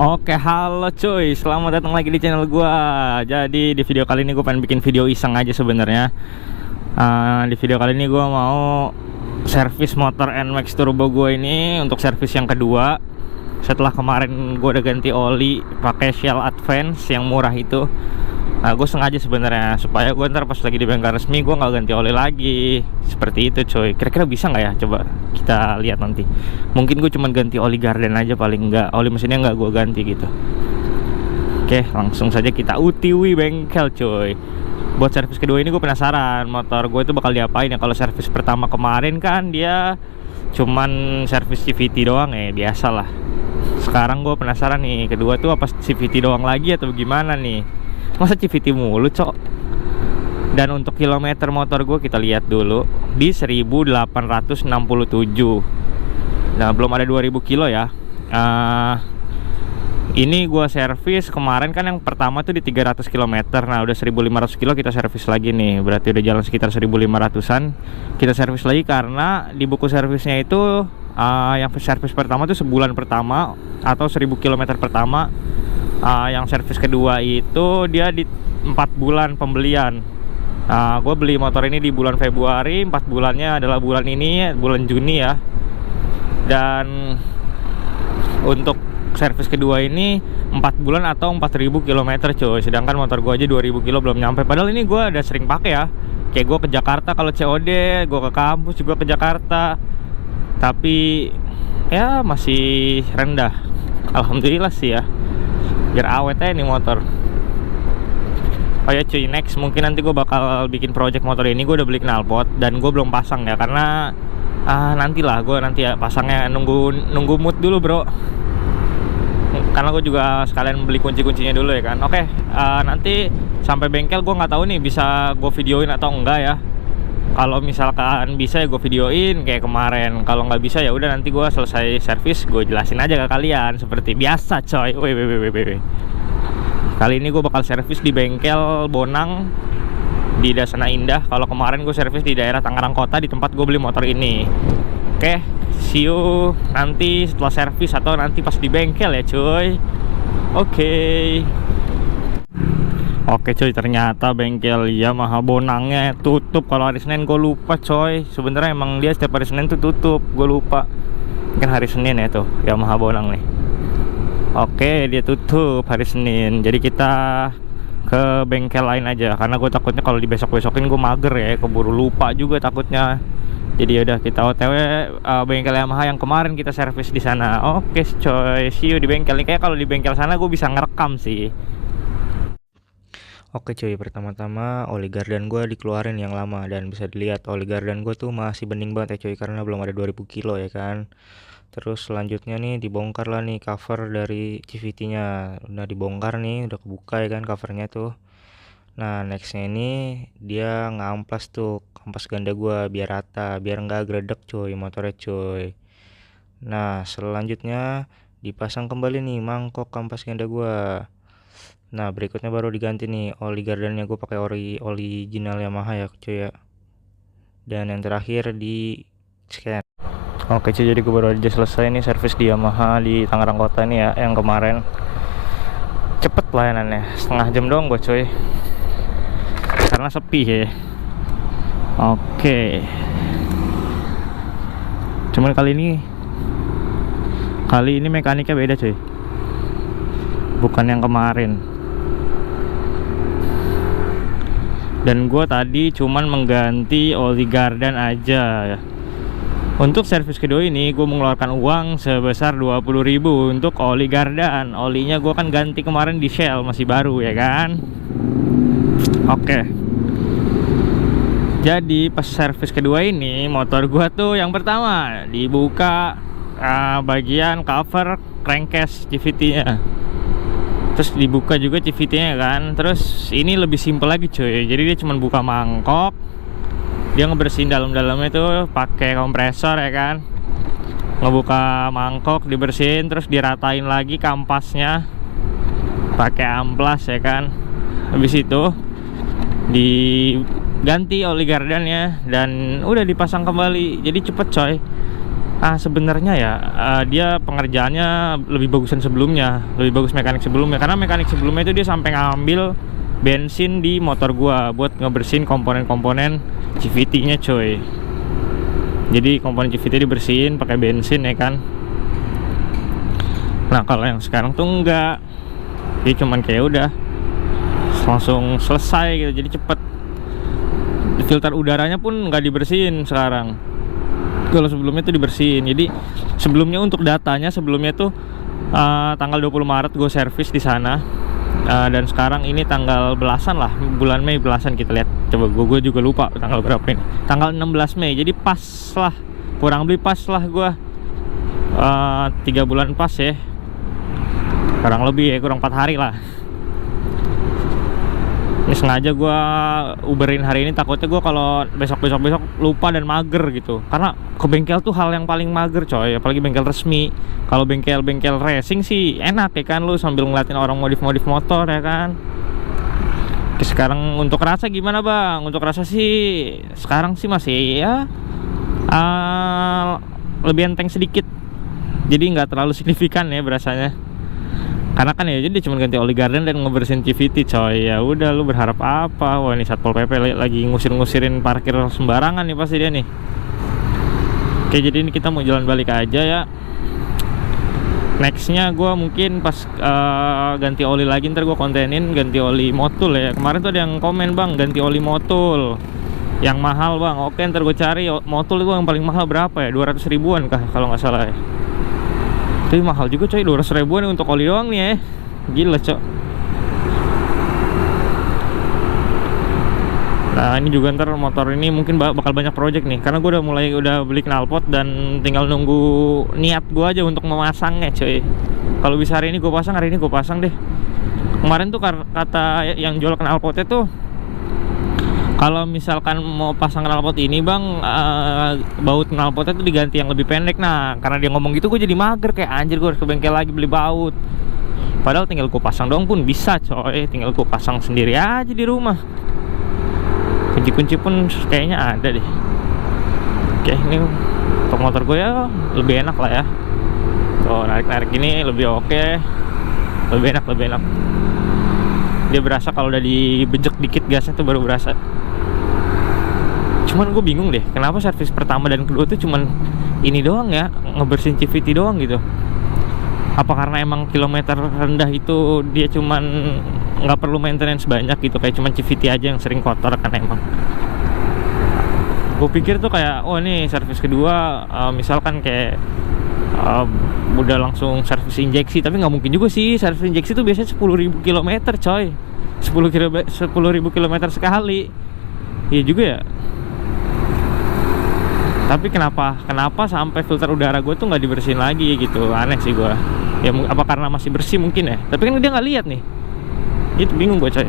Oke, halo cuy, selamat datang lagi di channel gua. Jadi di video kali ini gue pengen bikin video iseng aja sebenarnya. Di video kali ini gua mau servis motor NMAX Turbo gue ini untuk servis yang kedua. Setelah kemarin gue udah ganti oli pakai Shell Advance yang murah itu. Gue sengaja sebenarnya supaya gue ntar pas lagi di bengkel resmi gue nggak ganti oli lagi. Seperti itu cuy. Kira-kira bisa nggak ya? Coba kita lihat nanti. Mungkin gue cuma ganti oli garden aja paling nggak. Oli mesinnya nggak gue ganti gitu. Oke, langsung saja kita utiwi bengkel cuy. Buat servis kedua ini gue penasaran motor gue itu bakal diapain ya. Kalau servis pertama kemarin kan dia cuman servis CVT doang ya, biasalah. Sekarang gue penasaran nih, kedua tuh apa CVT doang lagi atau gimana nih. Masa CVT mulu cok. Dan untuk kilometer motor gue kita lihat dulu di 1867. Nah belum ada 2000 kilo ya. Ini gue servis kemarin kan yang pertama tuh di 300 km. Nah udah 1500 kilo kita servis lagi nih. Berarti udah jalan sekitar 1500an. Kita servis lagi karena di buku servisnya itu yang servis pertama tuh sebulan pertama atau 1000 km pertama. Yang servis kedua itu dia di 4 bulan pembelian. Gue beli motor ini di bulan Februari, 4 bulannya adalah bulan ini, bulan Juni ya. Dan untuk servis kedua ini 4 bulan atau 4000 km coy. Sedangkan motor gue aja 2000 kilo belum nyampe. Padahal ini gue udah sering pakai ya. Kayak gue ke Jakarta kalau COD, gue ke kampus juga ke Jakarta. Tapi ya masih rendah. Alhamdulillah sih ya. Biar awet aja nih motor. Oh ya cuy, next mungkin nanti gue bakal bikin project motor ini. Gue udah beli knalpot dan gue belum pasang ya. Karena nantilah gue nanti ya pasangnya nunggu mood dulu bro. Karena gue juga sekalian beli kunci-kuncinya dulu ya kan. Oke, nanti sampai bengkel gue nggak tahu nih bisa gue videoin atau enggak ya. Kalau misalkan bisa ya gue videoin kayak kemarin. Kalau nggak bisa ya udah nanti gue selesai servis gue jelasin aja ke kalian seperti biasa coy. Wih. Kali ini gue bakal servis di bengkel Bonang di Dasana Indah. Kalau kemarin gue servis di daerah Tangerang Kota di tempat gue beli motor ini. Oke, see you nanti setelah servis atau nanti pas di bengkel ya cuy. Oke cuy, ternyata bengkel Yamaha Bonangnya tutup. Kalau hari Senin gue lupa coy. Sebenarnya emang dia setiap hari Senin tuh tutup. Gue lupa. Mungkin hari Senin ya tuh Yamaha Bonang nih. Oke, dia tutup hari Senin. Jadi kita ke bengkel lain aja. Karena gue takutnya kalau di besok-besokin gue mager ya. Keburu lupa juga takutnya. Jadi yaudah kita OTW bengkel Yamaha yang kemarin kita servis di sana. Oke coy, see you di bengkel nih. Kayak kalau di bengkel sana gue bisa ngerekam sih. Oke cuy, pertama-tama oli gardan gue dikeluarin yang lama. Dan bisa dilihat oli gardan gue tuh masih bening banget ya cuy. Karena belum ada 2000 kilo ya kan. Terus selanjutnya nih dibongkar lah nih cover dari CVT nya. Udah dibongkar nih, udah kebuka ya kan covernya tuh. Nah nextnya ini dia ngamplas tuh kampas ganda gue biar rata. Biar nggak gredek cuy motornya cuy. Nah selanjutnya dipasang kembali nih mangkok kampas ganda gue. Nah berikutnya baru diganti nih oli gardannya. Gue pakai oli original Yamaha ya cuy ya. Dan yang terakhir di scan. Oke cuy, jadi gue baru aja selesai nih servis di Yamaha di Tangerang Kota nih ya. Yang kemarin cepet pelayanannya, setengah jam doang gue cuy. Karena sepi ya. Oke. Cuman kali ini mekaniknya beda cuy. Bukan yang kemarin. Dan gue tadi cuman mengganti oli gardan aja. Untuk servis kedua ini gue mengeluarkan uang sebesar 20.000 untuk oli gardan. Olinya gue kan ganti kemarin di Shell, masih baru ya kan. Oke. Jadi pas servis kedua ini motor gue tuh yang pertama dibuka bagian cover crankcase CVT nya. Terus dibuka juga CVT-nya kan. Terus ini lebih simpel lagi cuy. Jadi dia cuma buka mangkok. Dia ngebersihin dalam-dalamnya tuh pakai kompresor ya kan. Ngebuka mangkok, dibersihin, terus diratain lagi kampasnya pakai amplas ya kan. Habis itu diganti oli gardannya dan udah dipasang kembali. Jadi cepet coy. Sebenarnya ya dia pengerjaannya lebih bagusan sebelumnya, lebih bagus mekanik sebelumnya. Karena mekanik sebelumnya itu dia sampai ngambil bensin di motor gua buat ngebersihin komponen-komponen CVT-nya coy. Jadi komponen CVT dibersihin pakai bensin ya kan. Nah kalau yang sekarang tuh enggak, dia cuman kayak udah langsung selesai gitu, jadi cepet. Filter udaranya pun nggak dibersihin sekarang. Kalau sebelumnya tuh dibersihin. Jadi sebelumnya untuk datanya sebelumnya tuh tanggal 20 Maret gue servis di sana, dan sekarang ini tanggal belasan lah, bulan Mei belasan kita lihat. Coba gue juga lupa tanggal berapa ini. Tanggal 16 Mei. Jadi pas lah, kurang lebih pas lah gue 3 bulan pas ya. Kurang lebih ya, kurang 4 hari lah. Ini sengaja gue uberin hari ini, takutnya gue kalau besok lupa dan mager gitu. Karena ke bengkel tuh hal yang paling mager coy, apalagi bengkel resmi. Kalau bengkel racing sih enak ya kan, lu sambil ngeliatin orang modif motor ya kan. Oke, sekarang untuk rasa gimana bang? Untuk rasa sih sekarang sih masih ya lebih enteng sedikit. Jadi nggak terlalu signifikan ya berasanya. Karena kan ya jadi cuma ganti oli garden dan ngebersihin CVT coy. Ya udah, lu berharap apa? Wah ini Satpol PP lagi ngusir-ngusirin parkir sembarangan nih pasti dia nih. Oke, jadi ini kita mau jalan balik aja ya. Nextnya gue mungkin pas ganti oli lagi, ntar gue kontenin ganti oli motul ya. Kemarin tuh ada yang komen bang ganti oli motul yang mahal bang. Oke, ntar gue cari motul itu yang paling mahal berapa ya, 200 ribuan kah kalau nggak salah ya. Tapi mahal juga coy, 200 ribuan untuk oli doang nih ya. Gila cok. Nah ini juga ntar motor ini mungkin bakal banyak project nih, karena gue udah beli knalpot dan tinggal nunggu niat gue aja untuk memasangnya coy. Kalau bisa hari ini gue pasang deh. Kemarin tuh kata yang jual knalpotnya tuh, kalau misalkan mau pasang knalpot ini bang, baut knalpotnya tuh diganti yang lebih pendek. Nah karena dia ngomong gitu gue jadi mager, kayak anjir gue harus ke bengkel lagi beli baut. Padahal tinggal gue pasang doang pun bisa coy, tinggal gue pasang sendiri aja di rumah. Kunci-kunci pun kayaknya ada deh. Oke, ini untuk motor gue ya lebih enak lah ya. Tuh narik-narik ini lebih oke, lebih enak. Dia berasa kalau udah dibejek dikit gasnya tuh baru berasa. Cuman gue bingung deh, kenapa servis pertama dan kedua tuh cuman ini doang ya, ngebersihin CVT doang gitu. Apa karena emang kilometer rendah itu dia cuman nggak perlu maintenance banyak gitu, kayak cuman CVT aja yang sering kotor kan emang. Gue pikir tuh kayak, oh ini servis kedua misalkan kayak udah langsung servis injeksi, tapi nggak mungkin juga sih. Servis injeksi tuh biasanya 10.000 km coy, 10.000 km sekali. Iya juga ya. Tapi kenapa sampai filter udara gue tuh nggak dibersihin lagi gitu, aneh sih gue. Ya apa karena masih bersih mungkin ya, tapi kan dia nggak lihat nih. Itu bingung gue coy.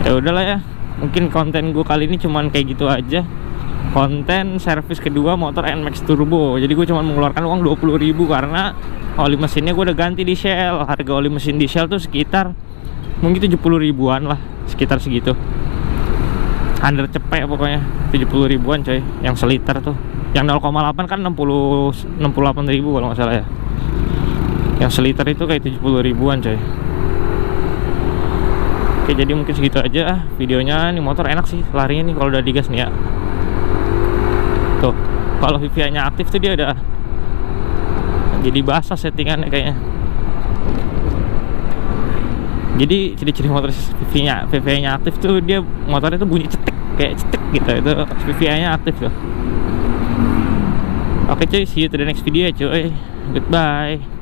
Ya udahlah ya, mungkin konten gue kali ini cuman kayak gitu aja. Konten servis kedua motor NMAX Turbo. Jadi gue cuma mengeluarkan uang 20.000 karena oli mesinnya gue udah ganti di Shell. Harga oli mesin di Shell tuh sekitar mungkin 70 ribuan lah, sekitar segitu. Under cepet pokoknya 70 ribuan coy. Yang seliter tuh, yang 0,8 kan 68 ribu kalau nggak salah ya. Yang seliter itu kayak 70 ribuan coy. Oke, jadi mungkin segitu aja videonya. Nih motor enak sih larinya nih kalau udah digas nih ya. Tuh, kalau VVI nya aktif tuh dia udah jadi basah settingannya kayaknya. Jadi ciri-ciri motor VVI nya aktif tuh dia motornya tuh bunyi cetek, kayak cetek gitu. Itu VVI nya aktif tuh. Oke cuy, see you to the next video ya cuy. Goodbye.